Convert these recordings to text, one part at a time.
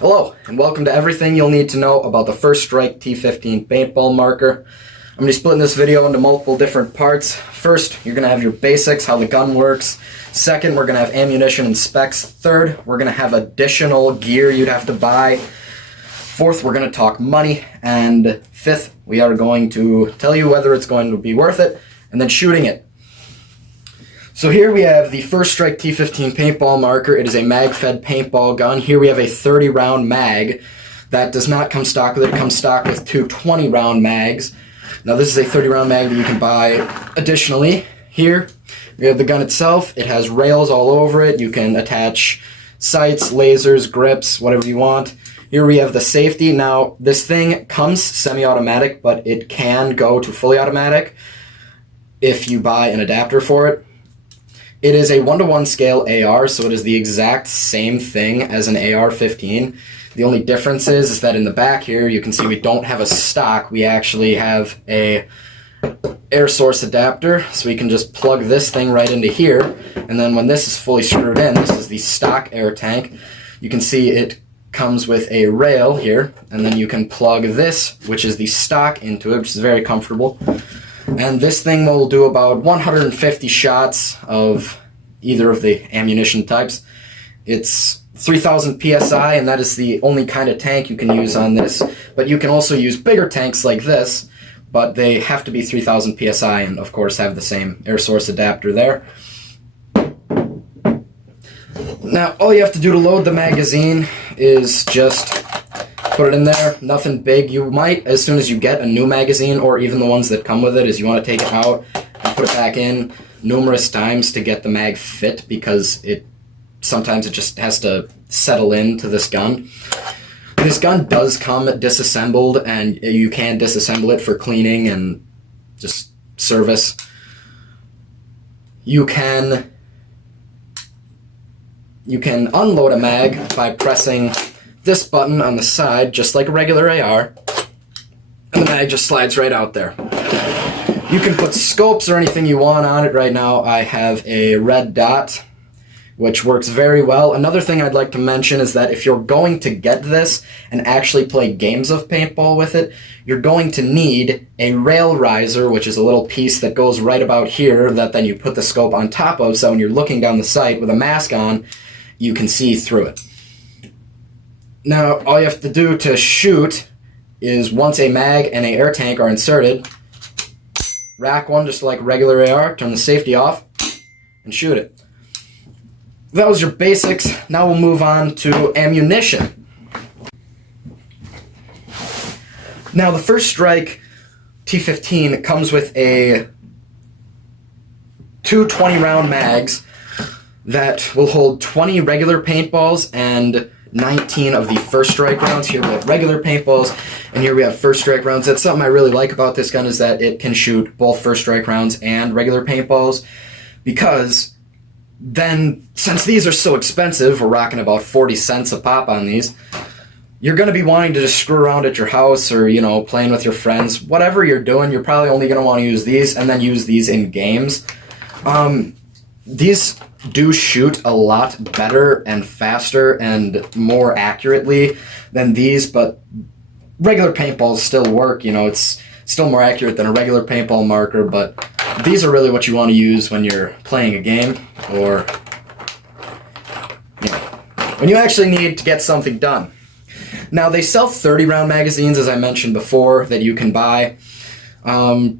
Hello, and welcome to everything you'll need to know about the First Strike T15 paintball marker. I'm going to be splitting this video into multiple different parts. First, you're going to have your basics, how the gun works. Second, we're going to have ammunition and specs. Third, we're going to have additional gear you'd have to buy. Fourth, we're going to talk money. And fifth, we are going to tell you whether it's going to be worth it, and then shooting it. So here we have the First Strike T15 paintball marker. It is a mag-fed paintball gun. Here we have a 30-round mag. That does not come stock with it. It comes stock with two 20-round mags. Now this is a 30-round mag that you can buy additionally. Here we have the gun itself. It has rails all over it. You can attach sights, lasers, grips, whatever you want. Here we have the safety. Now this thing comes semi-automatic, but it can go to fully automatic if you buy an adapter for it. It is a 1-to-1 scale AR, so it is the exact same thing as an AR-15. The only difference is that in the back here, you can see we don't have a stock. We actually have a air source adapter, so we can just plug this thing right into here, and then when this is fully screwed in, this is the stock air tank. You can see it comes with a rail here, and then you can plug this, which is the stock, into it, which is very comfortable. And this thing will do about 150 shots of either of the ammunition types. It's 3000 PSI, and that is the only kind of tank you can use on this. But you can also use bigger tanks like this, but they have to be 3000 PSI and, of course, have the same air source adapter there. Now, all you have to do to load the magazine is just put it in there, nothing big. You might, as soon as you get a new magazine, or even the ones that come with it, is you want to take it out and put it back in numerous times to get the mag fit, because sometimes it just has to settle into this gun. This gun does come disassembled, and you can disassemble it for cleaning and just service. You can unload a mag by pressing this button on the side, just like a regular AR, and the mag just slides right out there. You can put scopes or anything you want on it. Right now I have a red dot, which works very well. Another thing I'd like to mention is that if you're going to get this and actually play games of paintball with it, you're going to need a rail riser, which is a little piece that goes right about here that then you put the scope on top of, so when you're looking down the sight with a mask on, you can see through it. Now, all you have to do to shoot is, once a mag and an air tank are inserted, rack one just like regular AR, turn the safety off, and shoot it. That was your basics. Now we'll move on to ammunition. Now, the First Strike T15 comes with two 20-round mags that will hold 20 regular paintballs and 19 of the First Strike rounds. Here we have regular paintballs, and here we have First Strike rounds. That's something I really like about this gun, is that it can shoot both First Strike rounds and regular paintballs, because then, since these are so expensive, we're rocking about 40 cents a pop on these, you're going to be wanting to just screw around at your house, or, you know, playing with your friends. Whatever you're doing, you're probably only going to want to use these, and then use these in games. These do shoot a lot better and faster and more accurately than these, but regular paintballs still work. You know, it's still more accurate than a regular paintball marker, but these are really what you want to use when you're playing a game, or, you know, when you actually need to get something done. Now, they sell 30-round magazines, as I mentioned before, that you can buy. I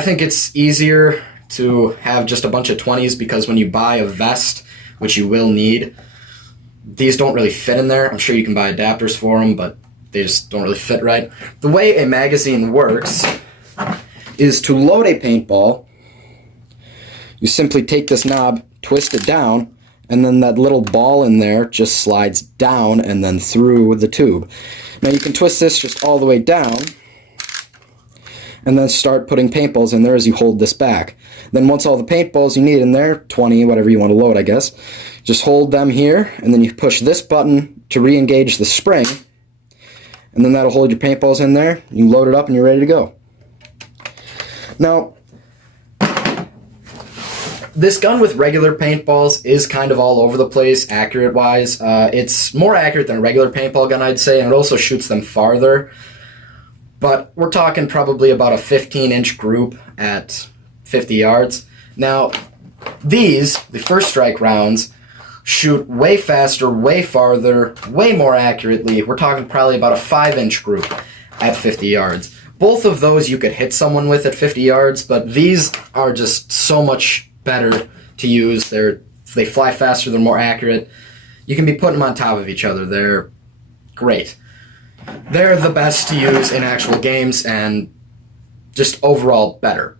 think it's easier to have just a bunch of 20s, because when you buy a vest, which you will need, these don't really fit in there. I'm sure you can buy adapters for them, but they just don't really fit right. The way a magazine works is, to load a paintball, you simply take this knob, twist it down, and then that little ball in there just slides down and then through the tube. Now you can twist this just all the way down, and then start putting paintballs in there as you hold this back. Then once all the paintballs you need in there, 20, whatever you want to load, I guess, just hold them here, and then you push this button to re-engage the spring, and then that'll hold your paintballs in there. You load it up and you're ready to go. Now, This gun with regular paintballs is kind of all over the place, accurate-wise. It's more accurate than a regular paintball gun, I'd say, and it also shoots them farther. But we're talking probably about a 15-inch group at 50 yards. Now, these, the first strike rounds, shoot way faster, way farther, way more accurately. We're talking probably about a 5-inch group at 50 yards. Both of those you could hit someone with at 50 yards, but these are just so much better to use. They fly faster, they're more accurate. You can be putting them on top of each other. They're great. They're the best to use in actual games and just overall better.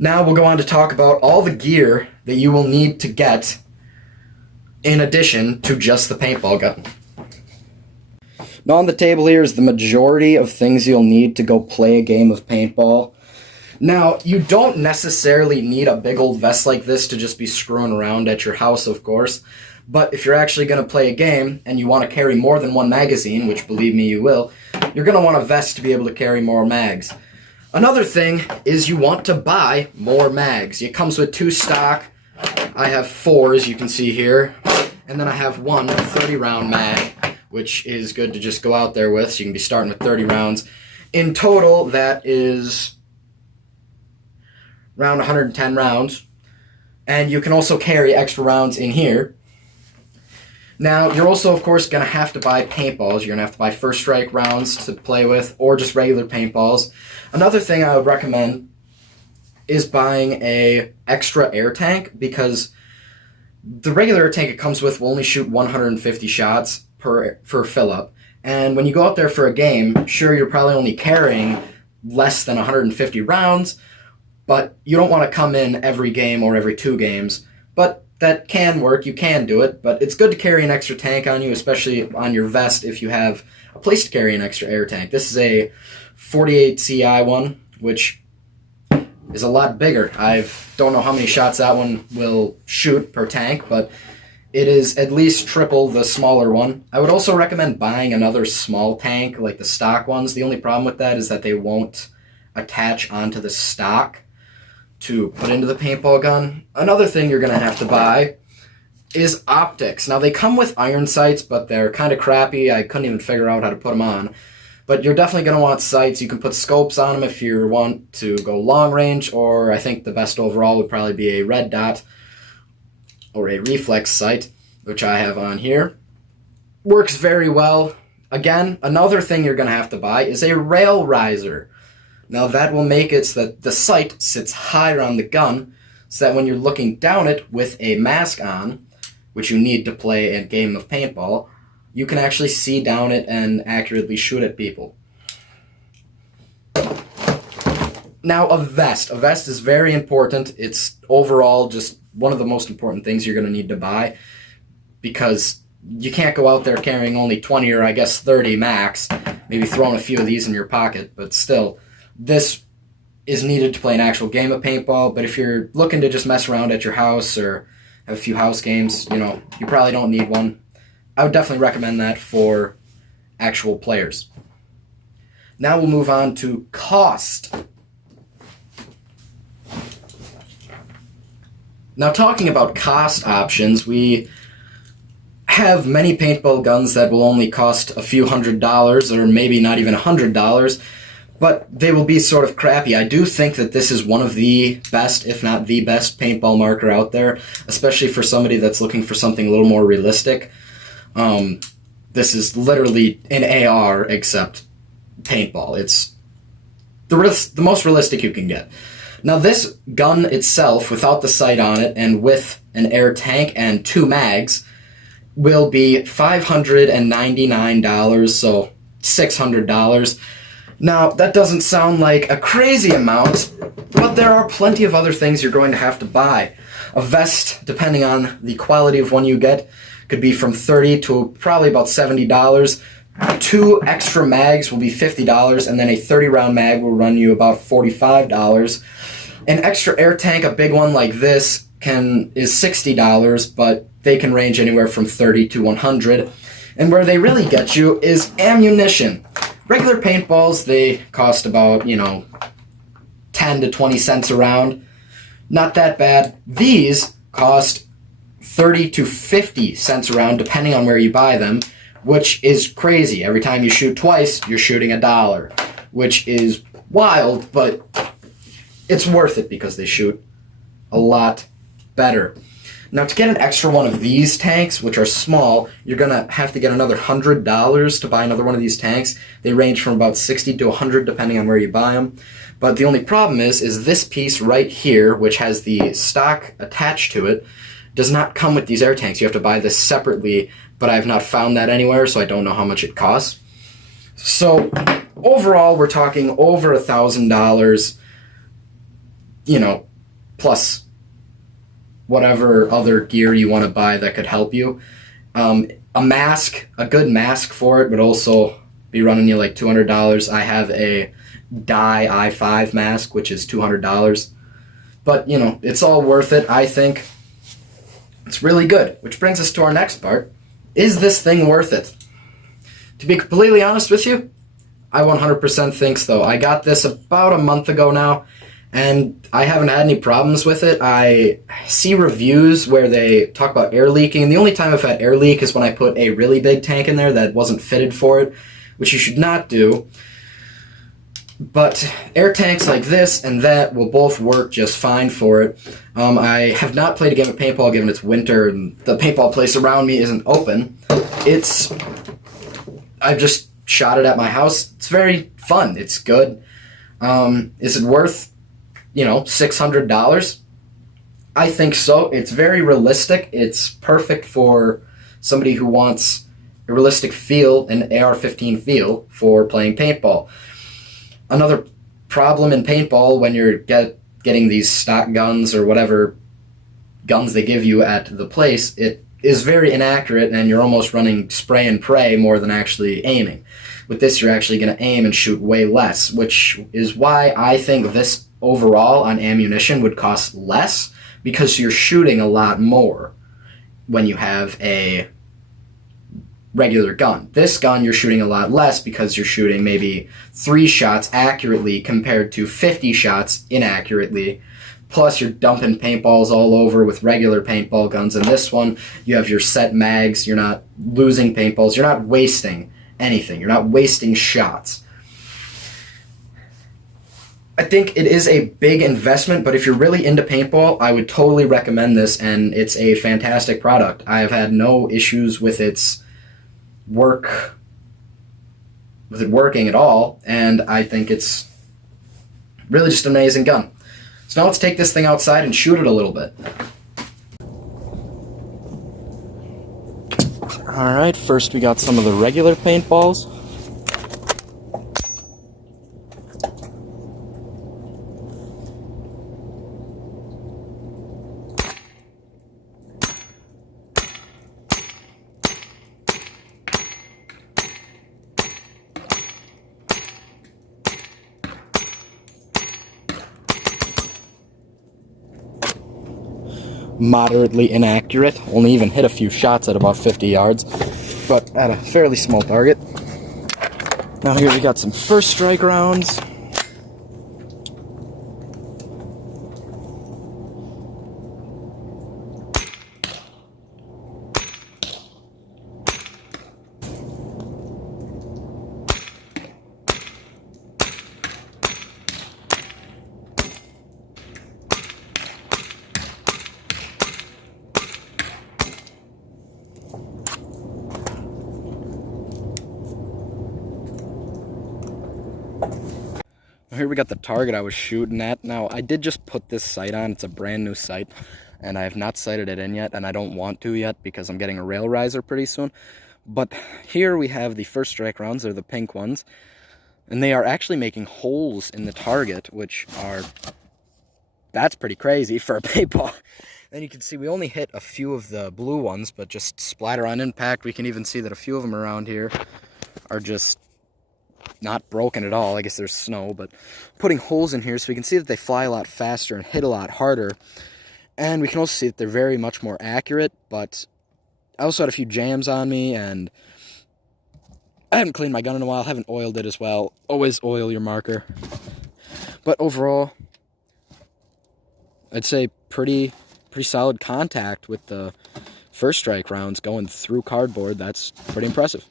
Now we'll go on to talk about all the gear that you will need to get in addition to just the paintball gun. Now on the table here is the majority of things you'll need to go play a game of paintball. Now, you don't necessarily need a big old vest like this to just be screwing around at your house, of course. But if you're actually going to play a game and you want to carry more than one magazine, which believe me you will, you're going to want a vest to be able to carry more mags. Another thing is you want to buy more mags. It comes with 2 stock. I have 4, as you can see here. And then I have one 30-round mag, which is good to just go out there with, so you can be starting with 30 rounds. In total, that is around 110 rounds. And you can also carry extra rounds in here. Now, you're also, of course, going to have to buy paintballs. You're going to have to buy first strike rounds to play with, or just regular paintballs. Another thing I would recommend is buying a extra air tank, because the regular air tank it comes with will only shoot 150 shots per fill-up. And when you go out there for a game, sure, you're probably only carrying less than 150 rounds, but you don't want to come in every game or every 2 games. But that can work, you can do it, but it's good to carry an extra tank on you, especially on your vest if you have a place to carry an extra air tank. This is a 48 CI one, which is a lot bigger. I don't know how many shots that one will shoot per tank, but it is at least triple the smaller one. I would also recommend buying another small tank like the stock ones. The only problem with that is that they won't attach onto the stock to put into the paintball gun. Another thing you're going to have to buy is optics. Now, they come with iron sights, but they're kind of crappy. I couldn't even figure out how to put them on. But you're definitely going to want sights. You can put scopes on them if you want to go long range, or I think the best overall would probably be a red dot or a reflex sight, which I have on here. Works very well. Again, another thing you're going to have to buy is a rail riser. Now that will make it so that the sight sits higher on the gun, so that when you're looking down it with a mask on, which you need to play a game of paintball, you can actually see down it and accurately shoot at people. Now a vest. A vest is very important. It's overall just one of the most important things you're going to need to buy, because you can't go out there carrying only 20 or I guess 30 max, maybe throwing a few of these in your pocket, but still, this is needed to play an actual game of paintball. But if you're looking to just mess around at your house or have a few house games, you probably don't need one. I would definitely recommend that for actual players. Now we'll move on to cost. Now, talking about cost options, we have many paintball guns that will only cost a few $100s or maybe not even $100, but they will be sort of crappy. I do think that this is one of the best, if not the best, paintball marker out there, especially for somebody that's looking for something a little more realistic. This is literally an AR except paintball. It's the most realistic you can get. Now this gun itself, without the sight on it and with an air tank and 2 mags, will be $599, so $600. Now, that doesn't sound like a crazy amount, but there are plenty of other things you're going to have to buy. A vest, depending on the quality of one you get, could be from $30 to probably about $70. 2 extra mags will be $50, and then a 30-round mag will run you about $45. An extra air tank, a big one like this, is $60, but they can range anywhere from $30 to $100. And where they really get you is ammunition. Regular paintballs, they cost about, 10 to 20 cents a round. Not that bad. These cost 30 to 50 cents around, depending on where you buy them, which is crazy. Every time you shoot twice, you're shooting $1, which is wild, but it's worth it because they shoot a lot better. Now, to get an extra one of these tanks, which are small, you're going to have to get another $100 to buy another one of these tanks. They range from about 60 to 100 depending on where you buy them. But the only problem is this piece right here, which has the stock attached to it, does not come with these air tanks. You have to buy this separately, but I have not found that anywhere, so I don't know how much it costs. So, overall, we're talking over $1,000, you know, plus whatever other gear you want to buy that could help you. A mask, a good mask for it would also be running you like $200. I have a dye i5 mask, which is $200. But, you know, it's all worth it, I think. It's really good. Which brings us to our next part. Is this thing worth it? To be completely honest with you, I 100% think so. I got this about a month ago now, and I haven't had any problems with it. I see reviews where they talk about air leaking, and the only time I've had air leak is when I put a really big tank in there that wasn't fitted for it, which you should not do. But air tanks like this and that will both work just fine for it. I have not played a game of paintball given it's winter and the paintball place around me isn't open. I've just shot it at my house. It's very fun. It's good. Is it worth, you know, $600? I think so. It's very realistic. It's perfect for somebody who wants a realistic feel, an AR-15 feel for playing paintball. Another problem in paintball when you're getting these stock guns or whatever guns they give you at the place, it is very inaccurate and you're almost running spray and pray more than actually aiming. With this, you're actually going to aim and shoot way less, which is why I think this overall on ammunition would cost less, because you're shooting a lot more when you have a regular gun. This gun, you're shooting a lot less because you're shooting maybe 3 shots accurately compared to 50 shots inaccurately. Plus, you're dumping paintballs all over with regular paintball guns. And this one, you have your set mags. You're not losing paintballs. You're not wasting anything. You're not wasting shots. I think it is a big investment, but if you're really into paintball, I would totally recommend this, and it's a fantastic product. I have had no issues with its working at all, and I think it's really just an amazing gun. So now let's take this thing outside and shoot it a little bit. Alright, first we got some of the regular paintballs. Moderately inaccurate, only even hit a few shots at about 50 yards, but at a fairly small target. Now here we got some first strike rounds. Here we got the target I was shooting at. Now, I did just put this sight on. It's a brand new sight, and I have not sighted it in yet, and I don't want to yet because I'm getting a rail riser pretty soon. But here we have the first strike rounds. They're the pink ones, and they are actually making holes in the target, that's pretty crazy for a paintball. And you can see we only hit a few of the blue ones, but just splatter on impact. We can even see that a few of them around here are just not broken at all. I guess there's snow, but putting holes in here so we can see that they fly a lot faster and hit a lot harder. And we can also see that they're very much more accurate, but I also had a few jams on me, and I haven't cleaned my gun in a while. I haven't oiled it as well. Always oil your marker. But overall, I'd say pretty solid contact with the first strike rounds going through cardboard. That's pretty impressive.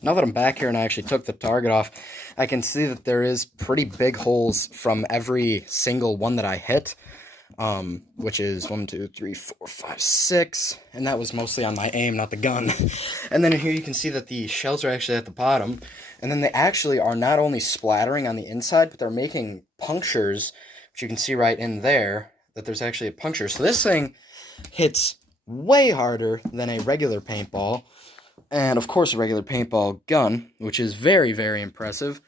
Now that I'm back here and I actually took the target off, I can see that there is pretty big holes from every single one that I hit, which is 1, 2, 3, 4, 5, 6, and that was mostly on my aim, not the gun. And then here you can see that the shells are actually at the bottom, and then they actually are not only splattering on the inside, but they're making punctures, which you can see right in there, that there's actually a puncture. So this thing hits way harder than a regular paintball, and of course a regular paintball gun, which is very, very impressive,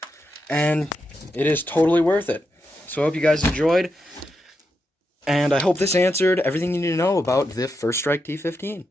and it is totally worth it. So I hope you guys enjoyed, and I hope this answered everything you need to know about the First Strike T15.